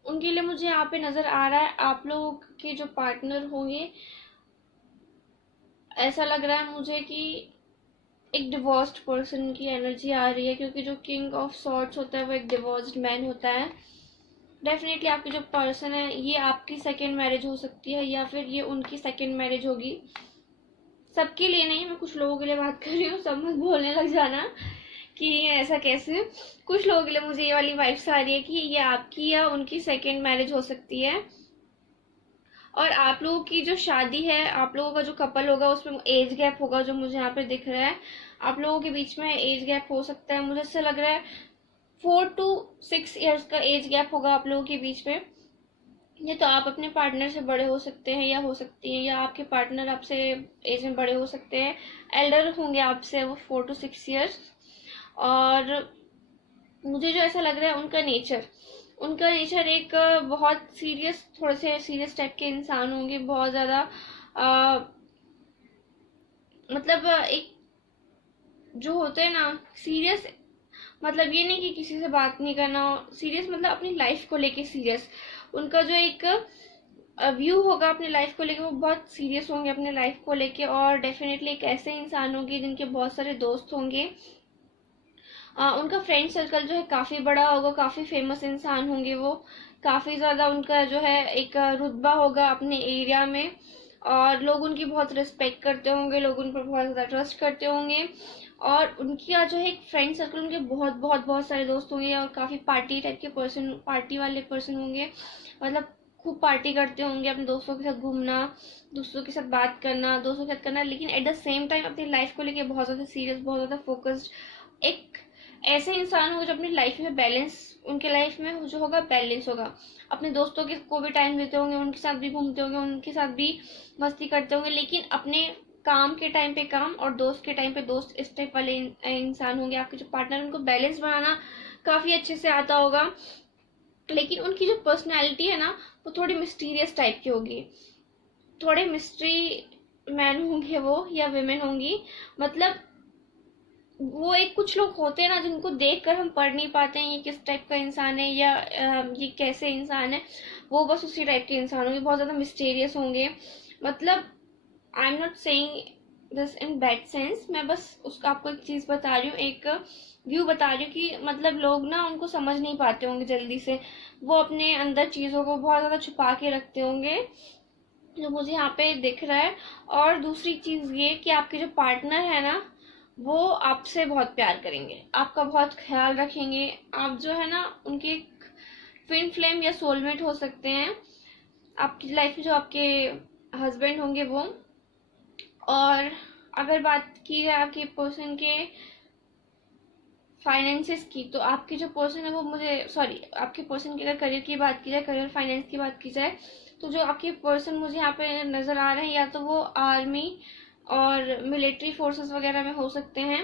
उनके लिए मुझे यहाँ पे नज़र आ रहा है आप लोगों के जो पार्टनर होंगे, ऐसा लग रहा है मुझे कि एक डिवोर्स्ड पर्सन की एनर्जी आ रही है, क्योंकि जो किंग ऑफ सॉर्ड्स होता है वो एक डिवोर्स्ड मैन होता है। डेफिनेटली आपकी जो पर्सन है ये आपकी सेकेंड मैरिज हो सकती है या फिर ये उनकी सेकेंड मैरिज होगी। सबके लिए नहीं, मैं कुछ लोगों के लिए बात कर रही हूँ, सब मत बोलने लग जाना कि ऐसा कैसे। कुछ लोगों के लिए मुझे ये वाली वाइब्स आ रही है कि ये आपकी या उनकी सेकेंड मैरिज हो सकती है। और आप लोगों की जो शादी है, आप लोगों का जो कपल होगा उसमें एज गैप होगा जो मुझे यहाँ पे दिख रहा है। आप लोगों के बीच में एज गैप हो सकता है, मुझे ऐसा लग रहा है 4 to 6 ईयर्स का एज गैप होगा आप लोगों के बीच में। ये तो आप अपने पार्टनर से बड़े हो सकते हैं या हो सकती हैं, या आपके पार्टनर आपसे एज में बड़े हो सकते हैं, एल्डर होंगे आपसे वो 4 to 6 ईयर्स। और मुझे जो ऐसा लग रहा है उनका नेचर एक बहुत सीरियस, थोड़े से सीरियस टाइप के इंसान होंगे, बहुत ज़्यादा मतलब एक जो होते हैं ना सीरियस मतलब ये नहीं कि किसी से बात नहीं करना, सीरियस मतलब अपनी लाइफ को लेके सीरियस। उनका जो एक व्यू होगा अपनी लाइफ को लेके, वो बहुत सीरियस होंगे अपने लाइफ को लेके। और डेफिनेटली एक ऐसे इंसान होंगे जिनके बहुत सारे दोस्त होंगे। उनका फ्रेंड सर्कल जो है काफ़ी बड़ा होगा, काफ़ी फेमस इंसान होंगे वो, काफ़ी ज़्यादा उनका जो है एक रुतबा होगा अपने एरिया में, और लोग उनकी बहुत रिस्पेक्ट करते होंगे, लोग उन पर बहुत ज़्यादा ट्रस्ट करते होंगे। और उनकी जो है एक फ्रेंड सर्कल, उनके बहुत बहुत बहुत सारे दोस्त होंगे, और काफ़ी पार्टी टाइप के पर्सन, पार्टी वाले पर्सन होंगे। मतलब खूब पार्टी करते होंगे, अपने दोस्तों के साथ घूमना, दोस्तों के साथ बात करना, दोस्तों के साथ करना, लेकिन एट द सेम टाइम अपनी लाइफ को लेके बहुत ज़्यादा सीरियस, बहुत ज़्यादा फोकस्ड। एक ऐसे इंसान होगा जो अपनी लाइफ में बैलेंस, उनके लाइफ में जो होगा बैलेंस होगा। अपने दोस्तों के को भी टाइम देते होंगे, उनके साथ भी घूमते होंगे, उनके साथ भी मस्ती करते होंगे, लेकिन अपने काम के टाइम पे काम और दोस्त के टाइम पे दोस्त, इस टाइप वाले इंसान होंगे आपके जो पार्टनर। उनको बैलेंस बनाना काफ़ी अच्छे से आता होगा, लेकिन उनकी जो पर्सनैलिटी है ना, वो थोड़ी मिस्टीरियस टाइप की होगी, थोड़े मिस्ट्री मैन होंगे वो, या विमेन होंगी। मतलब वो एक कुछ लोग होते हैं ना जिनको देखकर हम पढ़ नहीं पाते हैं ये किस टाइप का इंसान है, या ये कैसे इंसान है। वो बस उसी टाइप के इंसान होंगे, बहुत ज़्यादा मिस्टीरियस होंगे। मतलब I am not saying this in bad sense, मैं बस उसका आपको एक चीज़ बता रही हूँ, एक व्यू बता रही हूँ कि मतलब लोग ना उनको समझ नहीं पाते होंगे जल्दी से, वो अपने अंदर चीज़ों को बहुत ज़्यादा छुपा के रखते होंगे, जो मुझे यहाँ पे दिख रहा है। और दूसरी चीज़ ये कि आपके जो पार्टनर है ना, वो आपसे बहुत प्यार करेंगे, आपका बहुत ख्याल रखेंगे। आप जो है ना उनके ट्विन फ्लेम या सोलमेट हो सकते हैं आपकी लाइफ में, जो आपके हस्बैंड होंगे वो। और अगर बात की जाए आपके पर्सन के फाइनेंसेस की, तो आपके जो पर्सन है वो, मुझे सॉरी, आपके पर्सन के अगर करियर की बात की जाए, करियर फाइनेंस की बात की जाए, तो जो आपके पर्सन मुझे यहाँ पे नज़र आ रहे हैं, या तो वो आर्मी और मिलिट्री फोर्सेस वगैरह में हो सकते हैं,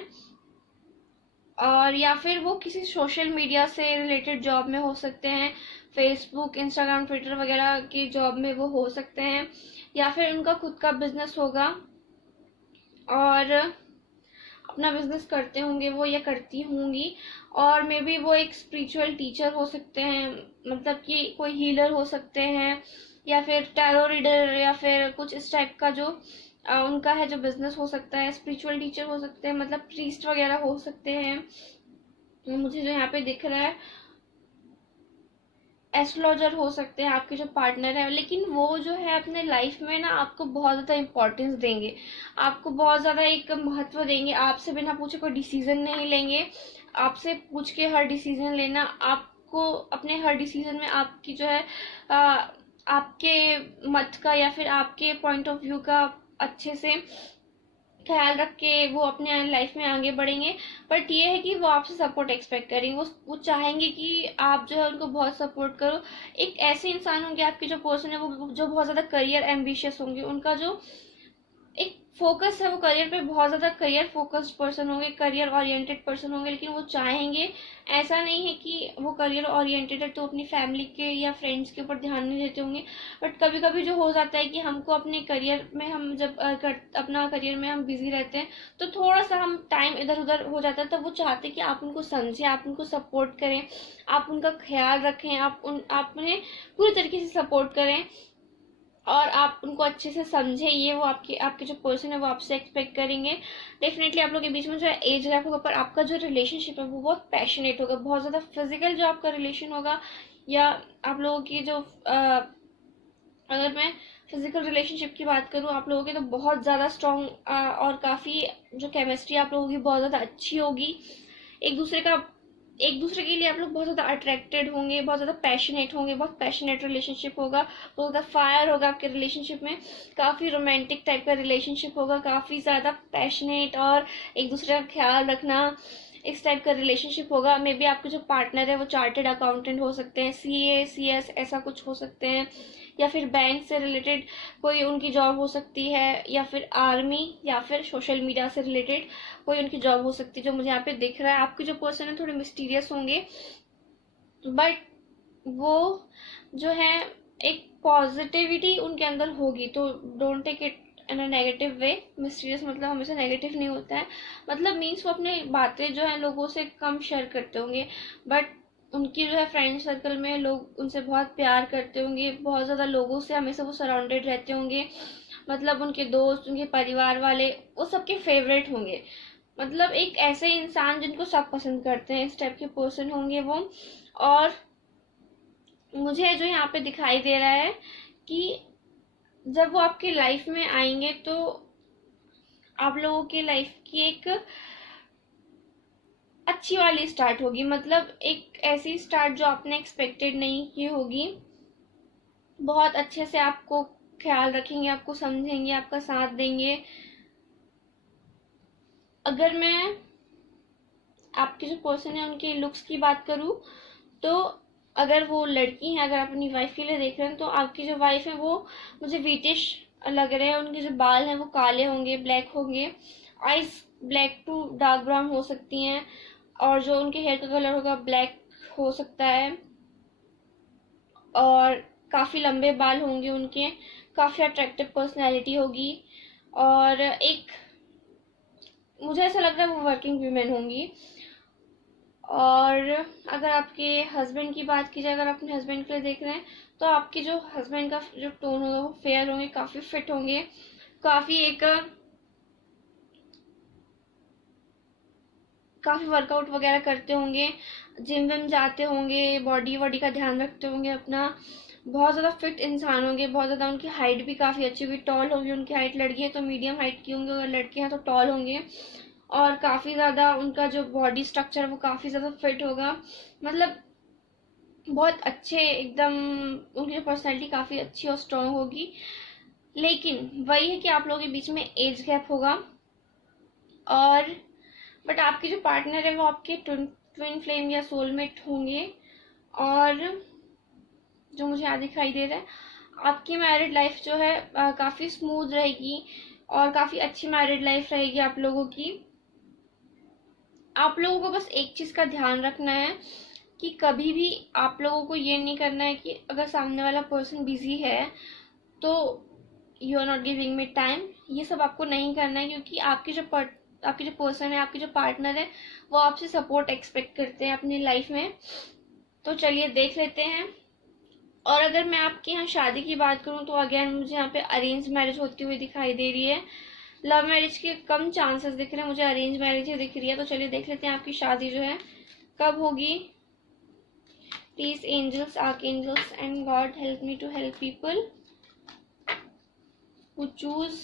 और या फिर वो किसी सोशल मीडिया से रिलेटेड जॉब में हो सकते हैं, फेसबुक, इंस्टाग्राम, ट्विटर वगैरह की जॉब में वो हो सकते हैं, या फिर उनका खुद का बिजनेस होगा और अपना बिजनेस करते होंगे वो, या करती होंगी। और मे बी वो एक स्पिरिचुअल टीचर हो सकते हैं, मतलब कि कोई हीलर हो सकते हैं, या फिर टैरो रीडर, या फिर कुछ इस टाइप का जो उनका है जो बिजनेस हो सकता है। स्पिरिचुअल टीचर हो सकते हैं, मतलब प्रीस्ट वगैरह हो सकते हैं, मुझे जो यहाँ पे दिख रहा है। एस्ट्रोलॉजर हो सकते हैं आपके जो पार्टनर है, लेकिन वो जो है अपने लाइफ में ना आपको बहुत ज़्यादा इंपॉर्टेंस देंगे, आपको बहुत ज़्यादा एक महत्व देंगे, आपसे बिना पूछे कोई डिसीजन नहीं लेंगे, आपसे पूछ के हर डिसीजन लेना, आपको अपने हर डिसीजन में आपकी जो है आपके मत का या फिर आपके पॉइंट ऑफ व्यू का अच्छे से ख्याल रख के वो अपने लाइफ में आगे बढ़ेंगे। बट ये है कि वो आपसे सपोर्ट एक्सपेक्ट करेंगे, वो चाहेंगे कि आप जो है उनको बहुत सपोर्ट करो। एक ऐसे इंसान होंगे आपके जो पर्सन है वो, जो बहुत ज़्यादा करियर एम्बिशियस होंगे, उनका जो एक फोकस है वो करियर पे, बहुत ज़्यादा करियर फोकस्ड पर्सन होंगे, करियर ओरिएंटेड पर्सन होंगे। लेकिन वो चाहेंगे, ऐसा नहीं है कि वो करियर ओरिएंटेड है तो अपनी फैमिली के या फ्रेंड्स के ऊपर ध्यान नहीं देते होंगे। बट कभी कभी जो हो जाता है कि हमको अपने करियर में, हम जब अपना करियर में हम बिजी रहते हैं, तो थोड़ा सा हम टाइम इधर उधर हो जाता है, तो वो चाहते हैं कि आप उनको समझें, आप उनको सपोर्ट करें, आप उनका ख्याल रखें, आप उन्हें पूरी तरीके से सपोर्ट करें, और आप उनको अच्छे से समझें। ये वो आपके आपके जो पर्सन है वो आपसे एक्सपेक्ट करेंगे। डेफिनेटली आप लोगों के बीच में जो है एज गैप होगा, पर आपका जो रिलेशनशिप है वो बहुत पैशनेट होगा, बहुत ज़्यादा फिजिकल जो आपका रिलेशन होगा, या आप लोगों की जो अगर मैं फिजिकल रिलेशनशिप की बात करूँ आप लोगों की, तो बहुत ज़्यादा स्ट्रॉन्ग और काफ़ी जो केमिस्ट्री आप लोगों की बहुत ज़्यादा अच्छी होगी। एक दूसरे का एक दूसरे के लिए आप लोग बहुत ज़्यादा अट्रैक्टेड होंगे, बहुत ज़्यादा पैशनेट होंगे, बहुत पैशनेट रिलेशनशिप होगा, बहुत ज़्यादा फायर होगा आपके रिलेशनशिप में, काफ़ी रोमांटिक टाइप का रिलेशनशिप होगा, काफ़ी ज़्यादा पैशनेट और एक दूसरे का ख्याल रखना, इस टाइप का रिलेशनशिप होगा। मे बी आपके जो पार्टनर है वो चार्टेड अकाउंटेंट हो सकते हैं, CA CS ऐसा कुछ हो सकते हैं, या फिर बैंक से रिलेटेड कोई उनकी जॉब हो सकती है, या फिर आर्मी, या फिर सोशल मीडिया से रिलेटेड कोई उनकी जॉब हो सकती है, जो मुझे यहाँ पे दिख रहा है। आपके जो पर्सन है थोड़े मिस्टीरियस होंगे, बट वो जो है एक पॉजिटिविटी उनके अंदर होगी, तो don't take it in a negative way. Mysterious मतलब हमेशा नेगेटिव नहीं होता है, मतलब मीन्स वो अपने बातें जो है लोगों से कम शेयर करते होंगे, बट उनकी जो है फ्रेंड सर्कल में लोग उनसे बहुत प्यार करते होंगे, बहुत ज़्यादा लोगों से हमेशा वो सराउंडेड रहते होंगे, मतलब उनके दोस्त, उनके परिवार वाले वो सबके फेवरेट होंगे। मतलब एक ऐसे इंसान जिनको सब पसंद करते हैं, इस टाइप के पर्सन होंगे वो। और मुझे जो यहाँ पे दिखाई दे रहा है कि जब वो आपकी लाइफ में आएंगे तो आप लोगों की लाइफ की एक अच्छी वाली स्टार्ट होगी, मतलब एक ऐसी स्टार्ट जो आपने एक्सपेक्टेड नहीं की होगी। बहुत अच्छे से आपको ख्याल रखेंगे, आपको समझेंगे, आपका साथ देंगे। अगर मैं आपके जो पर्सन है उनके लुक्स की बात करूं तो अगर वो लड़की हैं, अगर आप अपनी वाइफ के लिए देख रहे हैं, तो आपकी जो वाइफ है वो मुझे वीटिश लग रहे हैं। उनके जो बाल हैं वो काले होंगे, ब्लैक होंगे, eyes black to dark brown हो सकती हैं, और जो उनके हेयर का कलर होगा ब्लैक हो सकता है, और काफ़ी लंबे बाल होंगे उनके, काफ़ी अट्रैक्टिव पर्सनैलिटी होगी, और एक मुझे ऐसा लग रहा है वो वर्किंग वीमेन होंगी। और अगर आपके हस्बैंड की बात की जाए, अगर आप अपने हस्बैंड के लिए देख रहे हैं, तो आपके जो हस्बैंड का जो टोन होगा वो फेयर होंगे, काफ़ी फिट होंगे, काफ़ी वर्कआउट वगैरह करते होंगे, जिम विम जाते होंगे, बॉडी वॉडी का ध्यान रखते होंगे अपना, बहुत ज़्यादा फिट इंसान होंगे, बहुत ज़्यादा उनकी हाइट भी काफ़ी अच्छी होगी, टॉल होगी उनकी हाइट। लड़की है तो मीडियम हाइट की होंगी, अगर लड़के हैं तो टॉल होंगे, और काफ़ी ज़्यादा उनका जो बॉडी स्ट्रक्चर वो काफ़ी ज़्यादा फिट होगा, मतलब बहुत अच्छे एकदम। उनकी जो पर्सनैलिटी काफ़ी अच्छी और स्ट्रॉन्ग होगी। लेकिन वही है कि आप लोगों के बीच में एज गैप होगा, और बट आपके जो पार्टनर है वो आपके ट्विन फ्लेम या सोलमेट होंगे। और जो मुझे यहाँ दिखाई दे रहा है, आपकी मैरिड लाइफ जो है काफ़ी स्मूथ रहेगी, और काफ़ी अच्छी मैरिड लाइफ रहेगी आप लोगों की। आप लोगों को बस एक चीज़ का ध्यान रखना है कि कभी भी आप लोगों को ये नहीं करना है कि अगर सामने वाला पर्सन बिजी है तो you are not giving me time, ये सब आपको नहीं करना है, क्योंकि आपके जो पर्सन है, आपके जो पार्टनर है, वो आपसे सपोर्ट एक्सपेक्ट करते हैं अपनी लाइफ में। तो चलिए देख लेते हैं। और अगर मैं आपके यहाँ शादी की बात करूँ तो अगेन मुझे यहाँ पे अरेंज मैरिज होती हुई दिखाई दे रही है। लव मैरिज के कम चांसेस दिख रहे हैं, मुझे अरेंज मैरिज ही दिख रही है। तो चलिए देख लेते हैं आपकी शादी जो है कब होगी। Please angels, archangels and God help me to help people who choose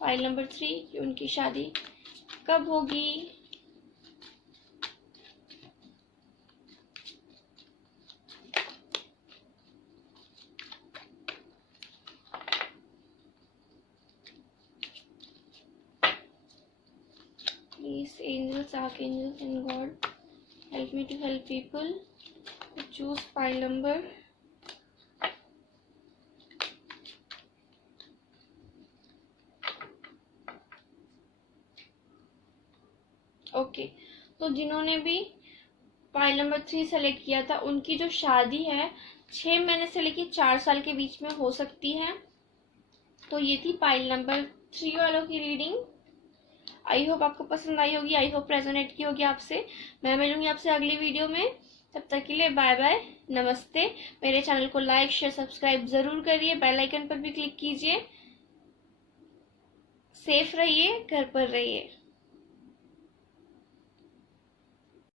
pile number 3 कि उनकी शादी कब होगी। Please, angels, archangels, and God, help me to help people who choose file number. Okay, तो जिन्होंने भी फाइल नंबर 3 सेलेक्ट किया था उनकी जो शादी है 6 महीने से लेकर 4 साल के बीच में हो सकती है। तो ये थी फाइल नंबर 3 वालों की रीडिंग। आई होप आपको पसंद आई होगी, आई होप रेजोनेट की होगी आपसे। मैं मिलूंगी आपसे अगली वीडियो में, तब तक के लिए बाय बाय, नमस्ते। मेरे चैनल को लाइक शेयर सब्सक्राइब जरूर करिए, बेल आइकन पर भी क्लिक कीजिए। सेफ रहिए, घर पर रहिए।